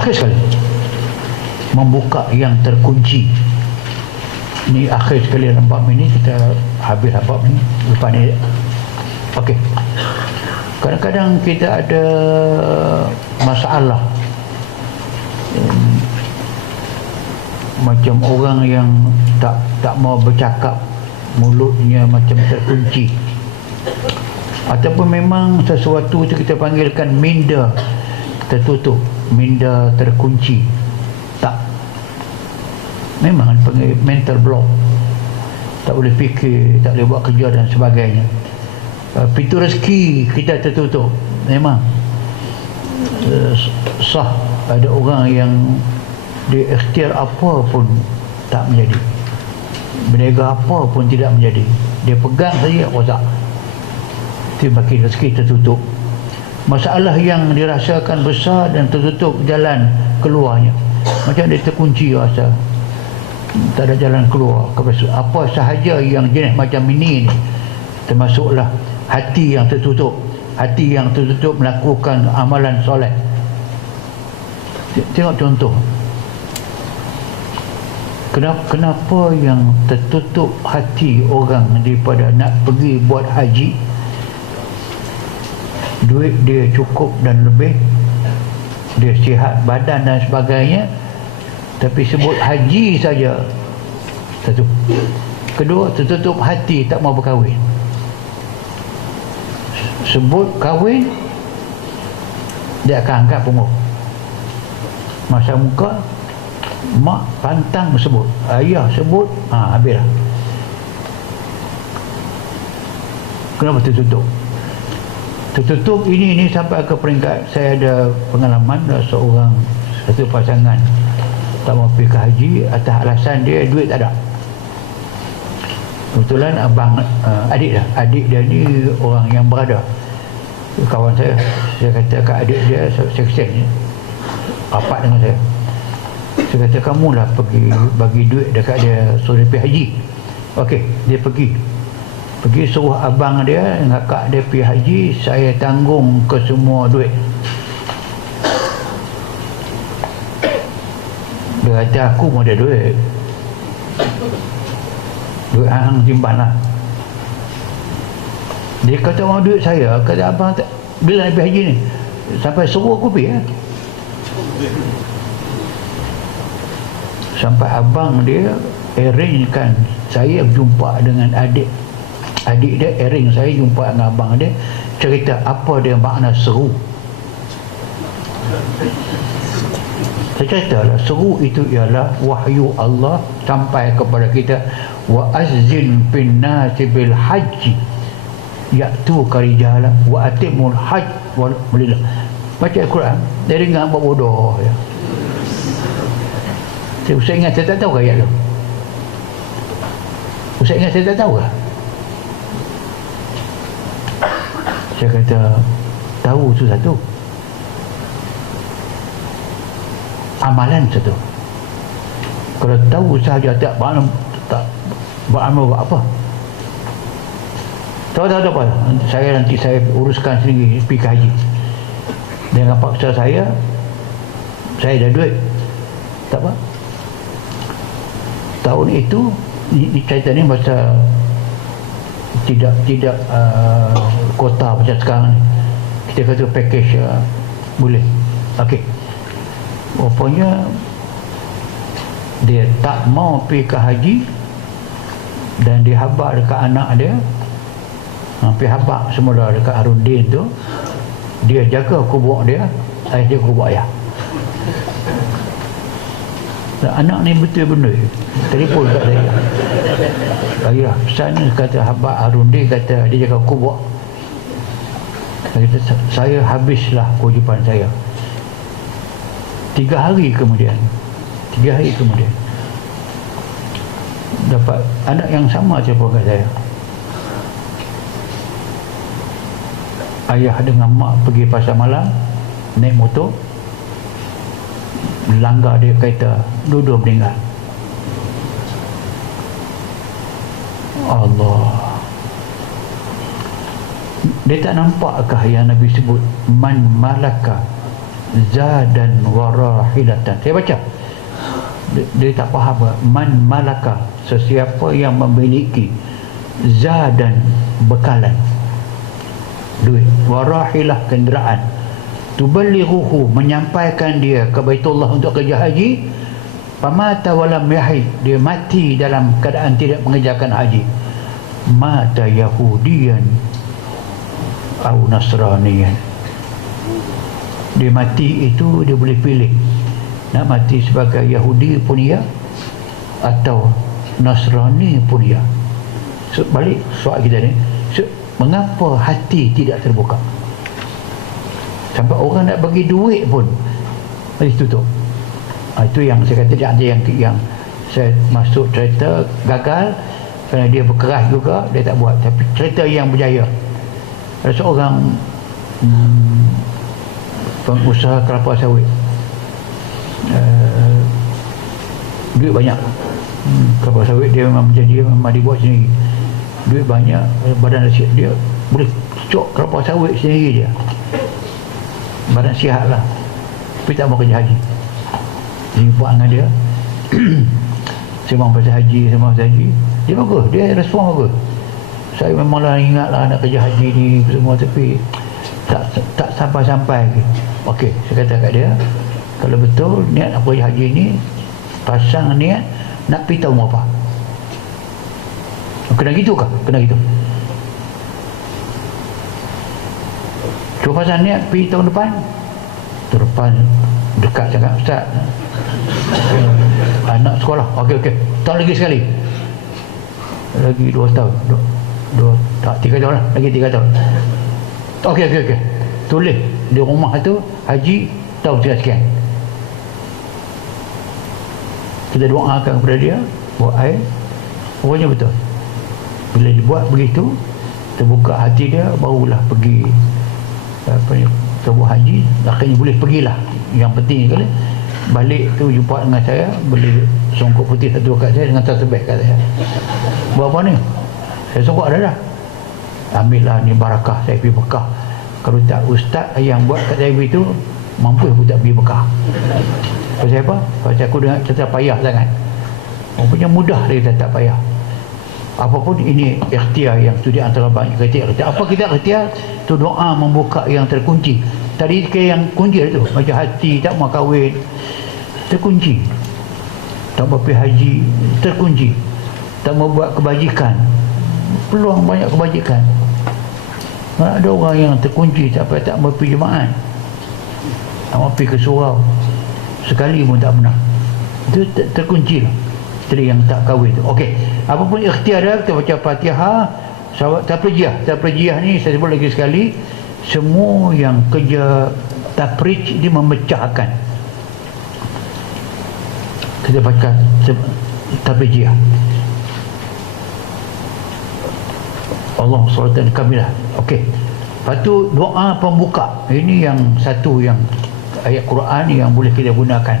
Akhir sekali, membuka yang terkunci. Ini akhir sekali dalam bab ini, kita habis bab ini lepas ni. Okey, kadang-kadang kita ada masalah, macam orang yang tak mau bercakap, mulutnya macam terkunci, ataupun memang sesuatu itu kita panggilkan minda tertutup, minda terkunci, tak, memang panggil mental block, tak boleh fikir, tak boleh buat kerja dan sebagainya. Pintu rezeki kita tertutup, memang sah ada orang yang dia ikhtiar apa pun tak menjadi, berniaga apa pun tidak menjadi, dia pegang saja rosak, itu bagi rezeki tertutup. Masalah yang dirasakan besar dan tertutup jalan keluarnya, macam dia terkunci rasa tak ada jalan keluar. Apa sahaja yang jenis macam ini termasuklah hati yang tertutup. Hati yang tertutup melakukan amalan soleh. Tengok contoh, kenapa yang tertutup hati orang daripada nak pergi buat haji, duit dia cukup dan lebih, dia sihat badan dan sebagainya, tapi sebut haji saja satu. Kedua, tertutup hati, tak mau berkahwin. Sebut kahwin, dia akan angkat punggung, masa muka, mak pantang sebut, ayah sebut, habislah. Kenapa tertutup? Tertutup ini sampai ke peringkat, saya ada pengalaman satu pasangan tak mau pergi ke haji atas alasan dia duit tak ada. Kebetulan adik dia ni orang yang berada, kawan saya kata kat adik dia, saya kesian rapat dengan saya kata, kamulah pergi bagi duit dekat dia suruh dia pergi haji. Okey, dia pergi suruh abang dia dengan kakak dia pergi haji, saya tanggung ke semua duit. Dia kata, aku mau ada duit hang simpan lah. Dia kata, mau duit saya. Kata abang, bila nak pergi haji ni? Sampai suruh aku pergi sampai abang dia arrangekan saya jumpa dengan adik dia, arrange saya jumpa dengan abang dia, cerita apa dia makna seru. Saya ceritalah, seru itu ialah wahyu Allah sampai kepada kita, wa azzin bin nasi bil haji ya'tu karijala wa atimul hajj wal lillah. Baca Al-Quran, dia dengar buat bodoh ya. Saya ingat saya tak tahu ke ayat tu. Saya ingat saya tak tahu ke? Saya kata, tahu tu satu, amalan satu. Kalau tahu sahaja tak beramal buat apa? Tahu apa? Nanti saya uruskan sendiri pergi ke haji. Dengan paksa saya dah duit, tak apa. Tahun itu cerita ni masa tidak kota macam sekarang ni. Kita kata package boleh. Okey. Rupanya dia tak mau pergi ke haji dan dia habaq dekat anak dia. Pergi habaq semula dekat Arundin tu. Dia jaga kubur dia, saya jaga kubur ayah. Dan anak ni betul-betul telefon kat saya, ayah pesan kata habaq Arundin, kata dia jaga kubur. Kata, saya habislah kewajipan saya. 3 hari kemudian dapat anak yang sama telefon kat saya. Ayah dengan mak pergi pasar malam, naik motor, langgar dia kereta, dua-dua meninggal. Allah, dia tak nampakkah yang Nabi sebut, man malaka zadan wa rahilatan. Saya baca, dia tak faham. Man malaka, sesiapa yang memiliki zadan, bekalan, duit, wa rahilah, kenderaan, tuballighuhu, menyampaikan dia ke Baitullah untuk kerja haji, pamata walam yahid, dia mati dalam keadaan tidak mengerjakan haji, mata yahudiyan au nasraniyan. Dia mati itu dia boleh pilih nak mati sebagai Yahudi pun ya, atau Nasrani pun ya. So, balik soal kita ni, so, mengapa hati tidak terbuka sampai orang nak bagi duit pun masih tutup? Itu yang saya kata, dia ada yang saya masuk cerita gagal kerana dia berkeras juga, dia tak buat. Tapi cerita yang berjaya, ada seorang pengusaha kelapa sawit, duit banyak, kelapa sawit dia memang menjadi, memang dibuat sendiri, duit banyak, badan sihat, dia boleh cok kelapa sawit sendiri, dia badan sihat lah, tapi tak mau kerja haji. Dia buat dengan dia sembang pasal haji, dia bagus, dia respon bagus. Saya memanglah ingatlah nak kerja haji ni semua, tapi tak sampai-sampai. Okey, saya kata kat dia, kalau betul niat nak pergi haji ni, pasang niat nak pergi tahun berapa. Kena gitu kah? Kena gitu. Cuba pasang niat pergi tahun depan. Tahun depan dekat sangat Ustaz. Anak sekolah. Okey. Tahun lagi sekali. Lagi 2 tahun. 3 tahun lah. Lagi 3 tahun. Okey. Tulis di rumah tu haji tahun sekian. Kita doakan kepada dia, buat air. Pokoknya betul. Bila dibuat begitu, terbuka hati dia, barulah pergi sebuah haji. Akhirnya boleh pergilah. Yang penting sekali, balik tu jumpa dengan saya, beli songkok putih satu kat saya dengan tasbih kat saya. Buat apa ni? Saya songkok dah. Ambillah ni barakah, saya pergi Mekah. Kalau tak ustaz yang buat kat saya begitu, mampu aku tak pergi Mekah. Pasal apa? Pasal aku dengar cerita payah sangat. Punya mudah dia tak payah. Apapun ini ikhtiar yang studi antara banyak ikhtiar. Apa kita ikhtiar? Tu doa membuka yang terkunci. Tadi yang kunci itu macam hati tak mau kahwin, terkunci. Tak mau pergi haji, terkunci. Tak mau buat kebajikan, peluang banyak kebajikan. Ada orang yang terkunci sampai tak mau pergi jemaah, tak mau pergi ke surau, sekali pun tak pernah. Itu terkunci lah. Jadi yang tak kahwin tu. Okey, apapun ikhtiar dia, kita baca Fatihah, Tafrijiyah ni saya sebut lagi sekali, semua yang kerja tafrij dia memecahkan. Kita baca Tafrijiyah, Allah SWT kamilah. Okey, lepas tu doa pembuka. Ini yang satu yang ayat Quran yang boleh kita gunakan.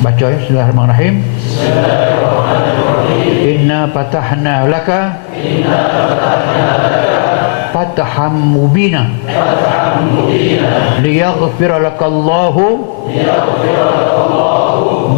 Baca ya, Bismillahirrahmanirrahim. Inna fatahna laka fataham mubina liyaghfira lakallahu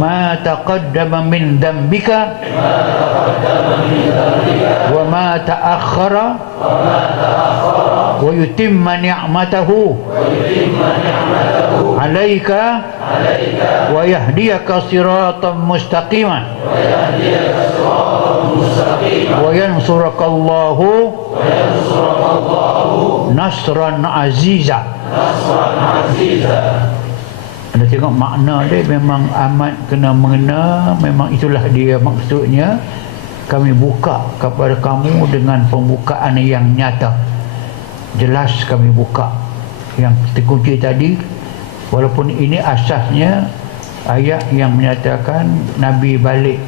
ma taqaddama min dhanbika wa ma ta'akhkhara wa yutimma ni'matahu alaika wa yahdiyaka siratan mustaqiman wa yansurakallahu nasran aziza. Anda tengok makna dia memang amat kena mengena. Memang itulah dia maksudnya. Kami buka kepada kamu dengan pembukaan yang nyata, jelas. Kami buka yang terkunci tadi, walaupun ini asasnya ayat yang menyatakan Nabi balik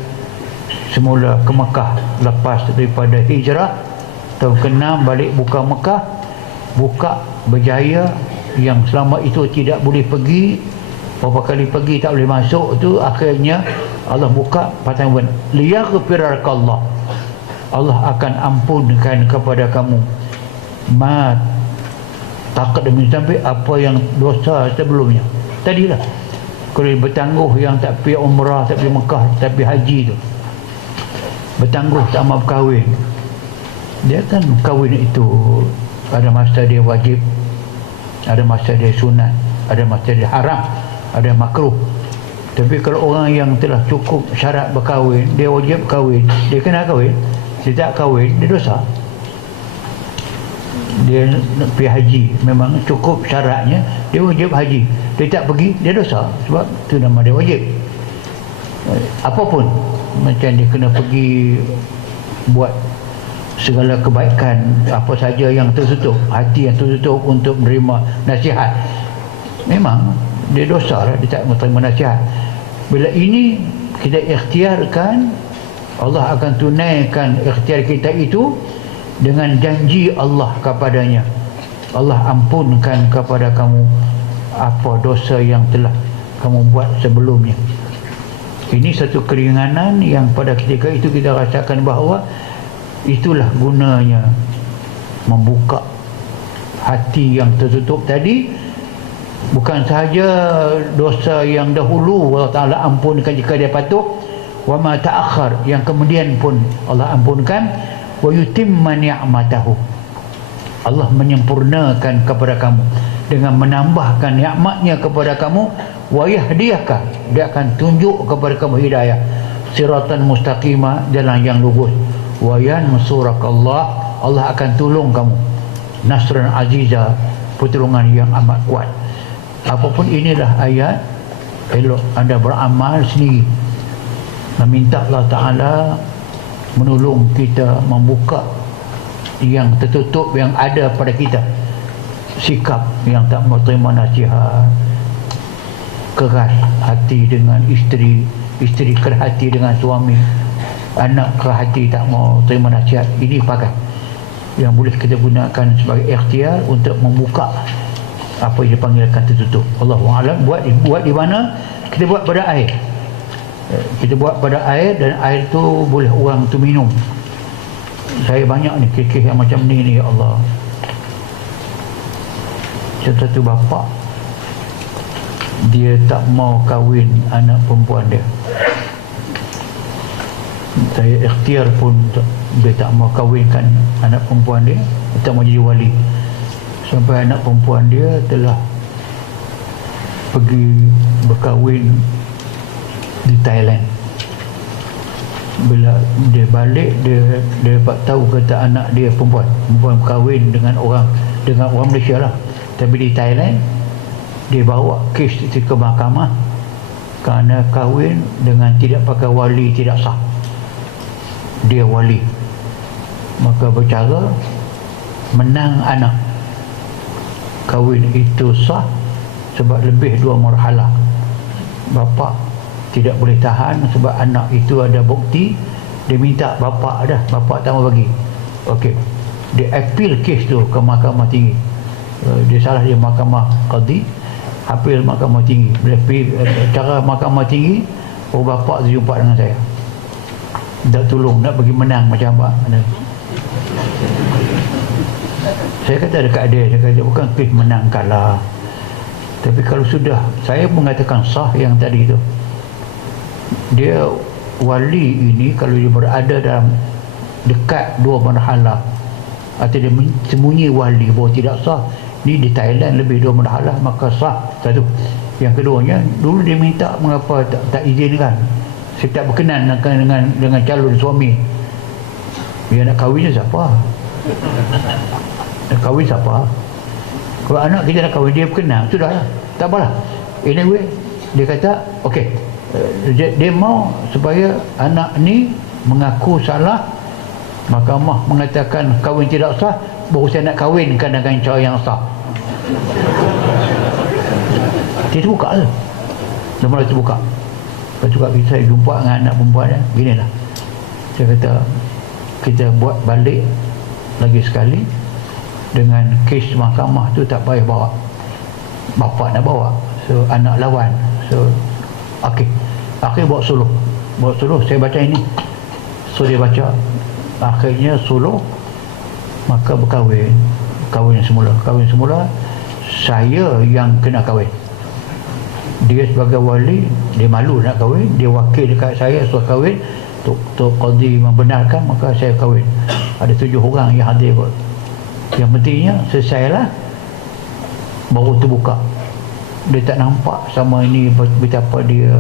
semula ke Mekah lepas daripada hijrah tahun ke-6, balik buka Mekah, buka berjaya. Yang selama itu tidak boleh pergi, berapa kali pergi tak boleh masuk tu, akhirnya Allah buka patang liyaghfirakallah, Allah akan ampunkan kepada kamu ma taqaddam min dzambi, apa yang dosa sebelumnya. tadilah. Kalau bertangguh yang tak pergi umrah, tak pergi Mekah, tak pergi haji tu, bertangguh tak mahu kahwin, dia kan kahwin itu ada masa dia wajib, ada masa dia sunat, ada masa dia haram, ada makruh. Tapi kalau orang yang telah cukup syarat berkahwin, dia wajib kahwin, dia kena kahwin. Dia tak kahwin, dia dosa. Dia nak pergi haji, memang cukup syaratnya, dia wajib haji. Dia tak pergi, dia dosa. Sebab itu nama dia wajib. Apapun, macam dia kena pergi buat segala kebaikan, apa saja yang tertutup, hati yang tertutup untuk menerima nasihat, memang dia dosa lah, dia tak menerima nasihat. Bila ini kita ikhtiarkan, Allah akan tunaikan ikhtiar kita itu dengan janji Allah kepadanya. Allah ampunkan kepada kamu apa dosa yang telah kamu buat sebelumnya. Ini satu keringanan yang pada ketika itu kita rasakan bahawa itulah gunanya membuka hati yang tertutup tadi. Bukan sahaja dosa yang dahulu Allah Ta'ala ampunkan jika dia patuh, wa ma ta'akhir yang kemudian pun Allah ampunkan, wa yutimma ni'matahu, Allah menyempurnakan kepada kamu dengan menambahkan nikmatnya kepada kamu, wa yahdiyaka, dia akan tunjuk kepada kamu hidayah, siratan mustaqimah, jalan yang lurus, wa yansurakallah, Allah akan tolong kamu, nasran aziza, pertolongan yang amat kuat. Apapun inilah ayat, elok anda beramal sendiri, meminta Allah Ta'ala menolong kita membuka yang tertutup yang ada pada kita, sikap yang tak mau terima nasihat, keras hati dengan isteri, isteri keras hati dengan suami, anak keras hati tak mau terima nasihat. Ini pakai yang boleh kita gunakan sebagai ikhtiar untuk membuka apa yang dipanggilkan tertutup. Allahu a'lam. Buat di mana? Kita buat pada air. Kita buat pada air, dan air tu boleh orang tu minum. Saya banyak ni kes yang macam ni ya Allah. Satu bapak, dia tak mau kahwin anak perempuan dia. Saya ikhtiar pun dia tak mau kahwinkan anak perempuan dia, dia tak mau jadi wali. Sampai anak perempuan dia telah pergi berkahwin di Thailand. Bila dia balik, dia dapat tahu kata anak dia perempuan berkahwin dengan orang Malaysia lah, tapi di Thailand. Dia bawa kes itu ke mahkamah kerana kahwin dengan tidak pakai wali tidak sah. Dia wali, maka bercara menang anak. Kahwin itu sah sebab lebih 2 marhalah. Bapa tidak boleh tahan sebab anak itu ada bukti. Dia minta bapa dah, bapa tak mau bagi. Okey, dia appeal kes tu ke mahkamah tinggi. Dia salah di mahkamah qadi, appeal mahkamah tinggi. Bila cara mahkamah tinggi, bapa tu jumpa dengan saya, nak tolong, nak bagi menang macam apa. Saya kata dekat dia, saya kata bukan kes menang kalah, tapi kalau sudah saya mengatakan sah yang tadi tu, dia wali ini kalau dia berada dalam dekat 2 marhalah atau dia sembunyi wali bahawa tidak sah. Ni di Thailand lebih 2 marhalah, maka sah. Satu. Yang keduanya, dulu dia minta mengapa tak izinkan. Saya tak berkenan dengan calon suami. Dia nak kahwin siapa? Nak kahwin siapa? Kalau anak kita nak kahwin, dia berkenan, sudahlah, tak apalah. Anyway, dia kata okey, dia mau supaya anak ni mengaku salah. Mahkamah mengatakan kahwin tidak sah, baru saya nak kahwinkan dengan cara yang sah. Dia terbuka lah. Dia mula terbuka. Lepas tu saya jumpa dengan anak perempuan dia, gini lah. Saya kata kita buat balik lagi sekali. Dengan kes mahkamah tu tak payah bawa, bapa nak bawa, so anak lawan. So okey, bawa suluh. Saya baca ini, so dia baca, akhirnya suluh, maka berkahwin. Kahwin semula saya yang kena kahwin. dia sebagai wali, dia malu nak kahwin, dia wakil dekat saya suruh kahwin, Tok Qadhi membenarkan, maka saya kahwin. Ada 7 orang yang hadir kot. Yang pentingnya selesailah, baru terbuka. Dia tak nampak sama ini betapa dia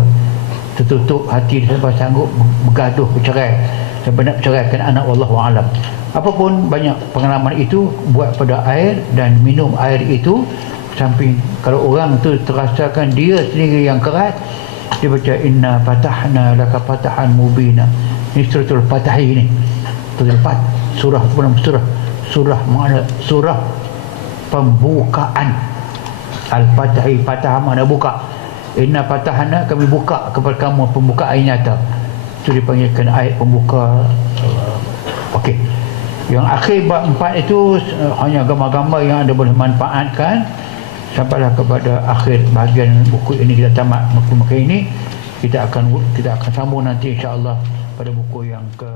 tertutup hati dia sampai sanggup bergaduh, bercerai sampai nak berceraikan anak, wallahu alam. Apapun banyak pengalaman itu buat pada air dan minum air itu. Samping kalau orang tu terasakan dia sendiri yang keras, dia baca inna fatahna laka fatahan mubina. Ini suratul Fatah ini. Terlepas surah apa nama surah? Surah mana? Surah pembukaan. Al-Fatahi, Fatah mana buka. Inna fatahna, kami buka kepada kamu pembukaan nyata. Itu dipanggilkan ayat pembuka. Okey. Yang akhir bab 4 itu hanya gambar-gambar yang anda boleh manfaatkan. Sampailah kepada akhir bahagian buku ini, kita tamat buku ini. Kita akan sambung nanti insya-Allah pada buku yang ke